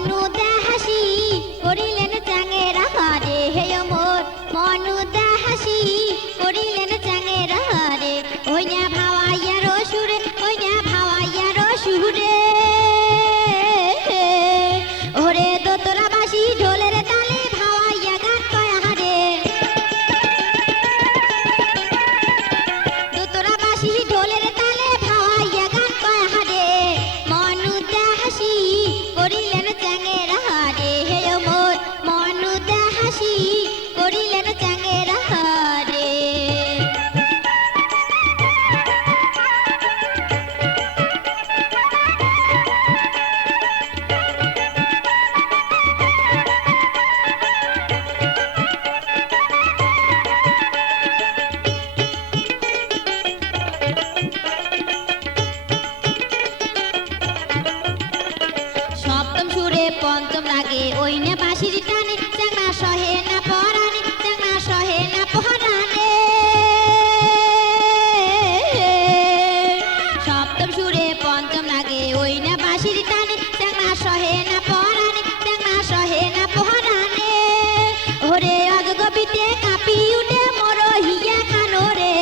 মনুদা হাসি করিলেন চাঙেরা হারে হে মোর মনুদা হাসি করিলেন চাঙেরা হারে ওই না ভাওয়াইয়া রসুরে ওই না ভাওয়াইয়া রসুরে ওরে দোতরা বাসি ঢোলের তালে ভাওয়াইয়া গান কয় হারে দোতরা বাসি ঢোলের তালে ভাওয়াইয়া গান কয় হারে মনুদা হাসি করিলেন চাঙেরা হারে হে মোর মনুদা হাসি করিলেন চাঙেরা হারে সপ্তম সুরে পঞ্চম রাগে ওই নে বাঁশির টানে চাংনা সহে না পরানে চাংনা সহে না পরানে সপ্তম সুরে পঞ্চম রাগে ওই নে বাঁশির টানে চাংনা সহে না পরানে চাংনা সহে না পরানে ওরে অজগবিতে কাঁপি উঠে মোর হিয়া খানোরে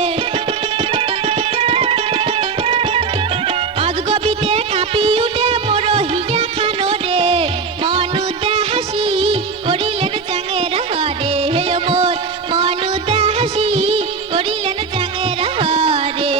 অজগবিতে কাঁপি উঠে মোর হিয়া খানোরে মনুদা হাসি করিলেন চাঙেরা হারে হে মোর মনুদা হাসি করিলেন চাঙেরা হারে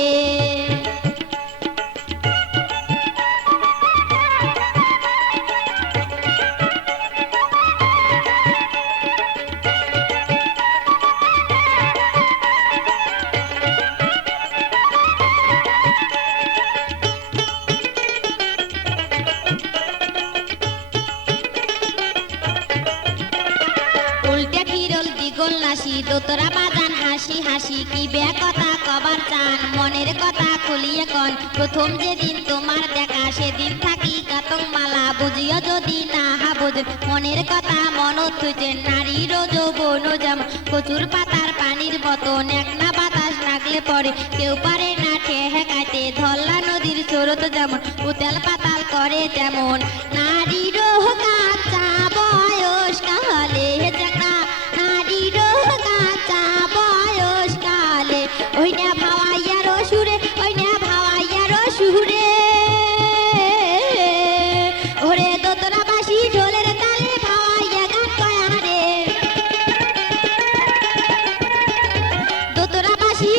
উল্টে খিরল দ্বিগুল নাসি দোতরা বাজান হাসি হাসি কি বে কথা কবার চান মনের কথা খুলিয়ে কন প্রথম যেদিন তোমার দেখা সেদিন থাকি কাতং মালা বুঝিও যদি না বুঝ মনের কথা মন থুইছে নারীর যৌবন যেমন প্রচুর পাতার পানির মতন এক না বাতাস লাগলে পরে কেউ পারে না ঠেকাইতে ধল্লা নদীর স্রোত যেমন উতাল পাতাল করে তেমন নারীর কাঁচা বয়স কালে চাকরা নারীর কাঁচা বয়স কালে ওই না ভাওয়াইয়া রসুরে ওই না ভাওয়াইয়া রসুরে ওরে দোতরা বাসি ঢোলের তালে ভাওয়াইয়া গান কয় হারে দোতরা বাসি